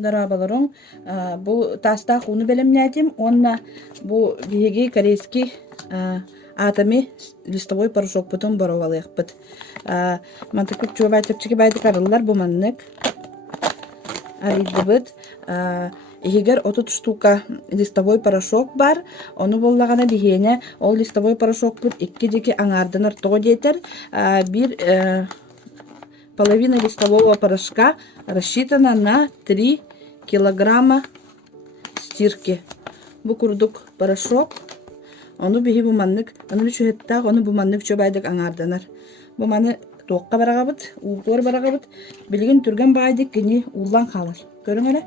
дарабаларың бу таста хуну белемнятим, онна бу биһиги корейский атами листовой порошок потом боровалыахпыт. Мантык чуабайтыпчыки байды карыллар бу маннык. Аридыбыт. Егер 30 штука листовой порошок бар, onu боллагана дихене, ол листовой порошок бут 2 деки аңардыныр тоғы дейтер, bir половина листового порошка рассчитана на 3 килограмма стирки. Бу курдук порошок, onu bihi bu manнык, onu bir çöhettaq, onu bu manнык çöbaydık аңардыныр. Bu manı тоққа барағабыт, уğur барағабыт, билген түрген байдык гini уллан қалыр. Көрің әлі?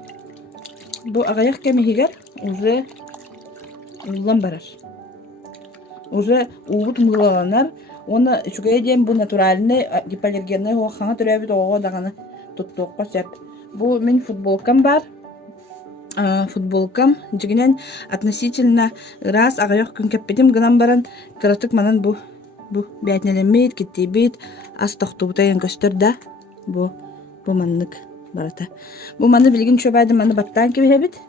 Bu ағаяқ кемихигер уже уллан барар. Уже уğut мылаланар. Оны чугая дейін bu натуральный гипоаллергенный оғана түрәбіт оға дағаны тұттуққа сәп. Bu мен футболкам бар. Футболкам жігінен относительно раз ағаяқ күн кәппетім гынан баран кыратык манан bu бәйтнелемейт, кеттейбейт, аз тоқтубутайын көстер да bu маннык барата. Bu manı bilgin çöbaydı manı battan gibi hebit.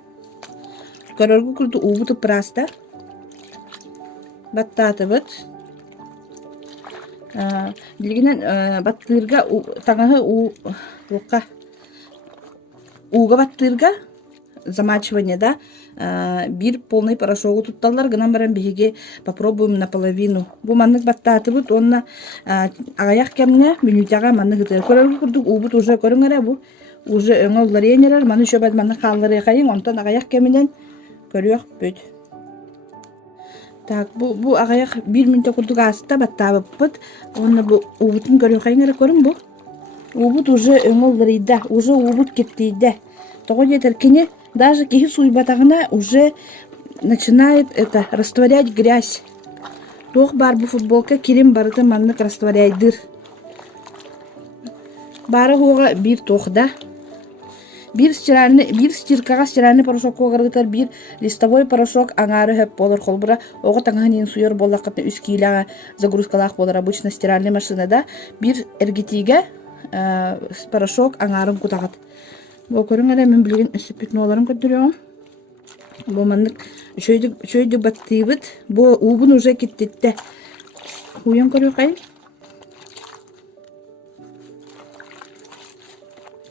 Körörgü kurdu uğutu prasta. Battatı bıt. Bilginin battırga tağıhı uğga battırga замачивание, да, bir полный порошогу тутталлар, гынан баран биһиги попробуем наполовину. Бу маннык баттаты бут, онна ағаяқ кемне минутяға манны гытыр. Көрөргү курдук уубут уже көрүңөрө бу. Уже өңөллөр енерер, маны шөбат манны халлары кайын, онтон ағаяқ кеминен көрүөх бүт. Так, бу ағаяқ 1 минутта курдук аста баттабып бут. Онна бу уубутун көрүөх кайын көрүң бу. Уубут уже өңөллөрийде, уже уубут кептейде. Того детеркине даже кихи суйбатагына уже начинает это растворять грязь. Тох бар бу футболка кирим барыты маннык растворяйдыр. Бары хуга бир тохда. Bir стиркага стиральный порошок когаргытар, bir листовой порошок аңары хөп болар холбура. Ого таңанин суйор боллакытны 3 килага загрузкалах болар обычно стиральный машинада. Bir эргетиге порошок аңарын кутагат. Бу көрүңөрө мен билген өсүпүтнолорун көтүрөм. Бу маннык чөйдү баттыбыт. Бу уубун уже киттетте. Уян көрүк кайын.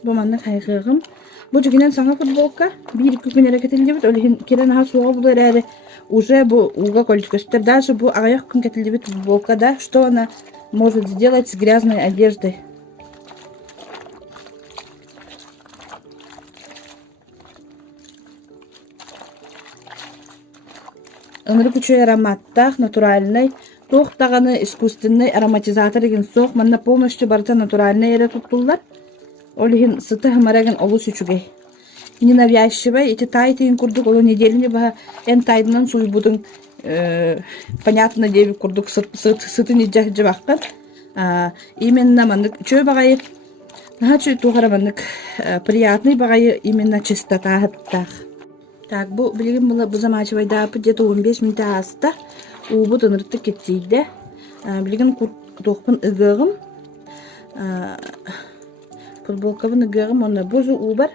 Бу маннык хайгыгым. Бу жигинен саңа футболка. 1-2 күн эрекетилдибит. Олин кирен ха суга булар эре. Уже бу уга колчкөстөр. Даже бу аяк күн кетилдибит футболка, да, что она может сделать с грязной одеждой. Ыңыры күчөй ароматтах, натуральный, тоқтағаны искусственный ароматизатор еген соқ, манна полностью барыта натуральный эре туттулар. Олихин сыты хымараген олу сүчугей. Ненавязчивый, эти тайтыйын курдук, олу неделіне баха эн тайдынан суйбудың, понятно, деби курдук сыты неджах жабаққан. Именно маннык чөй бағайы, наха чөй туғара маннык приятный бағайы именно чистота хыттах. Так, бу билген була бу замачывайда где-то 15 минут аста. Уубут ыныртты кеттейді. Билген тоқпын ыгығым. Футболкабын ыгығым. Онна бузу уубар.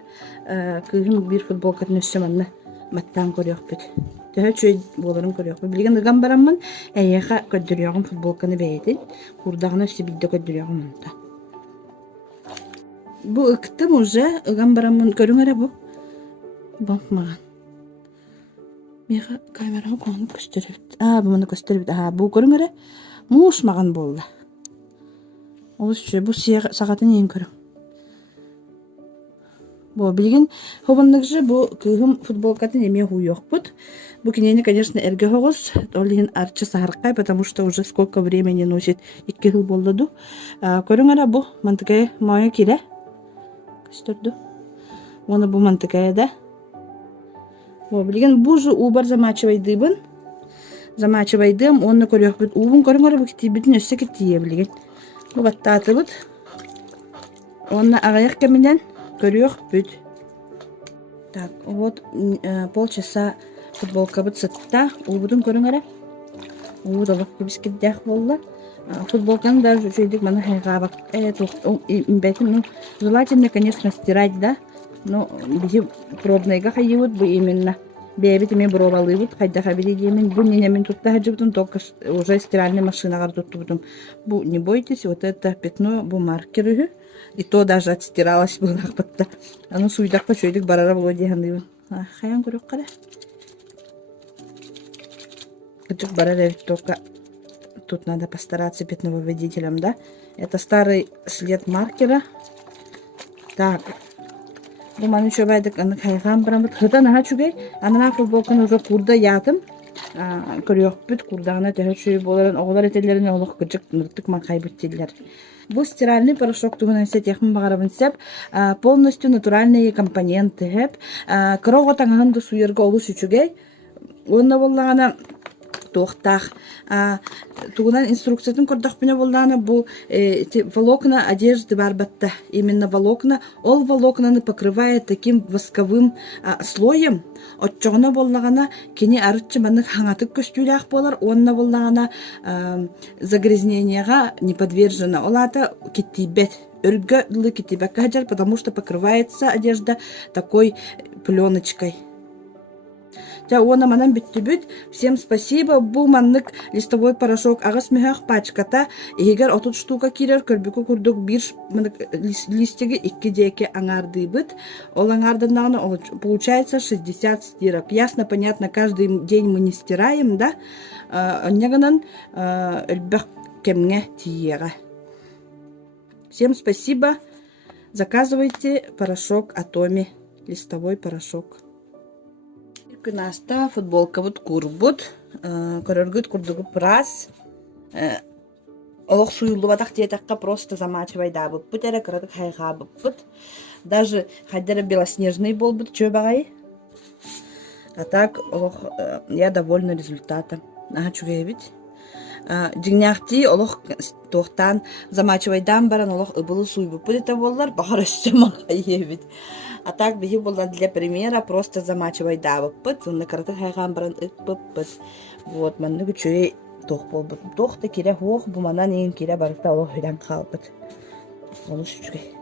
Күйгім бір футболкатын өссеманны маттан көріяқ бет. Төхі чөй боларын көріяқ бет. Билген ыгам барамын. Әйеға көддіріяғым футболканы бәйетін. Курдағына өсі білді көддіріяғым онда. Бу ыктым уже. Ыгам барамын. Көріңәрі бу. Бақмаған. Мега камераға қоңып көстеріп. Бұл мұны көстеріп. Бұл көріңірі мұш маған болды. Ол үші бұл сағатын ең көрім. Бұл білген хобындық жы бұл күйім футболкатын еме хуйоқ бұд. Бұл кенені, конечно, әрге хоғыз. Олығын арчы сағырқай, потому что уже сколько времени носит 2 жыл болды. Көріңірі бұл мантықай мойы келе. Көстерді. Оны бұл мантықай да. Билген бужу убар замачывайдыбын. Замачывайдым, онны көрөк бүт. Убун көрүңөр бу китибитин өссө китие билген. Бу баттаты бут. Онны агаяк кеминен көрөк бүт. Так, вот полчаса футболка бут сытта. Убудун көрүңөр. Убуда бак бискиддах болду. Футболканы даже чөйдүк мана хайга бак. Имбетим, ну, желательно, конечно, стирать, да. Ну, бихи пробныйга хайыбыт, бу именно. Бэбит ими бровалыбыт, хайдаха били деймин. Бу ненемин тутта хаджыбытын, только уже стиральный машинагар туттубутум. Бу, не бойтесь, вот это пятно, бу маркер. И то даже отстиралась была бытта. А ну, суйдак почойдик барара было дейхандыбын. Хаян көрөк кара. Кычык барара ведь только тут надо постараться пятновыводителем, да? Это старый след маркера. Так. Думаю, еще байдык аны хайган барамыт. Хыта наха чугай. Анана футболканы уже курда ятым. Көрөкпүт курдагына төһөчүй боларын оголар этелерин олох кычык ныртык макай бүттелер. Бу стиральный порошок тугунан сетехм багарабын сеп, полностью натуральные компоненты хеп. Кырого таңаһын суйырга олус үчүгей. Онна боллагана тохтах. Тугунан инструкциятын көрдөкпүнө боллагана бу волокна одежды барбатта. Именно волокна. Ол волокнаны покрывает таким восковым слоем. Отчоғына боллагана кени арытчы маннык хаңатык көстүлях болар. Онна боллагана загрязненияга не подвержена. Олата китибет. Өргө китибет каджар, потому что покрывается одежда такой пленочкой. Она манан бүттүбүт. Всем спасибо. Бу маннык листовой порошок агас мехах пачката. Егер 30 штука кирер көрбүкө курдук бир листеги 2 деке аңардыбыт. Ол аңардынагына получается 60 стирок. Ясно, понятно, каждый день мы не стираем, да? Оннягынан элбек кемге тиега. Всем спасибо. Заказывайте порошок Атоми. Листовой порошок. Наста футболка вот курбут, короргут курдугу прас, олох суюлубатах тетакка просто замачивай дабы, путера крадык хайгабы пут, даже хайдера белоснежный был бы чебагай. А так олох я довольна результатом. Нахачугевить. Дигняхти олох тохтан замачивай дам баран олох ыбылы суйбы путета боллар бахарышчы махаевить. А так беги была для примера, просто замачивай давы пыт, на карты хайган баран пыт. Вот, манны чуй тох болбут. Тох та кире хох, бумана нейін кире барыта олох хүлән қалбыт. Оны шүчгей.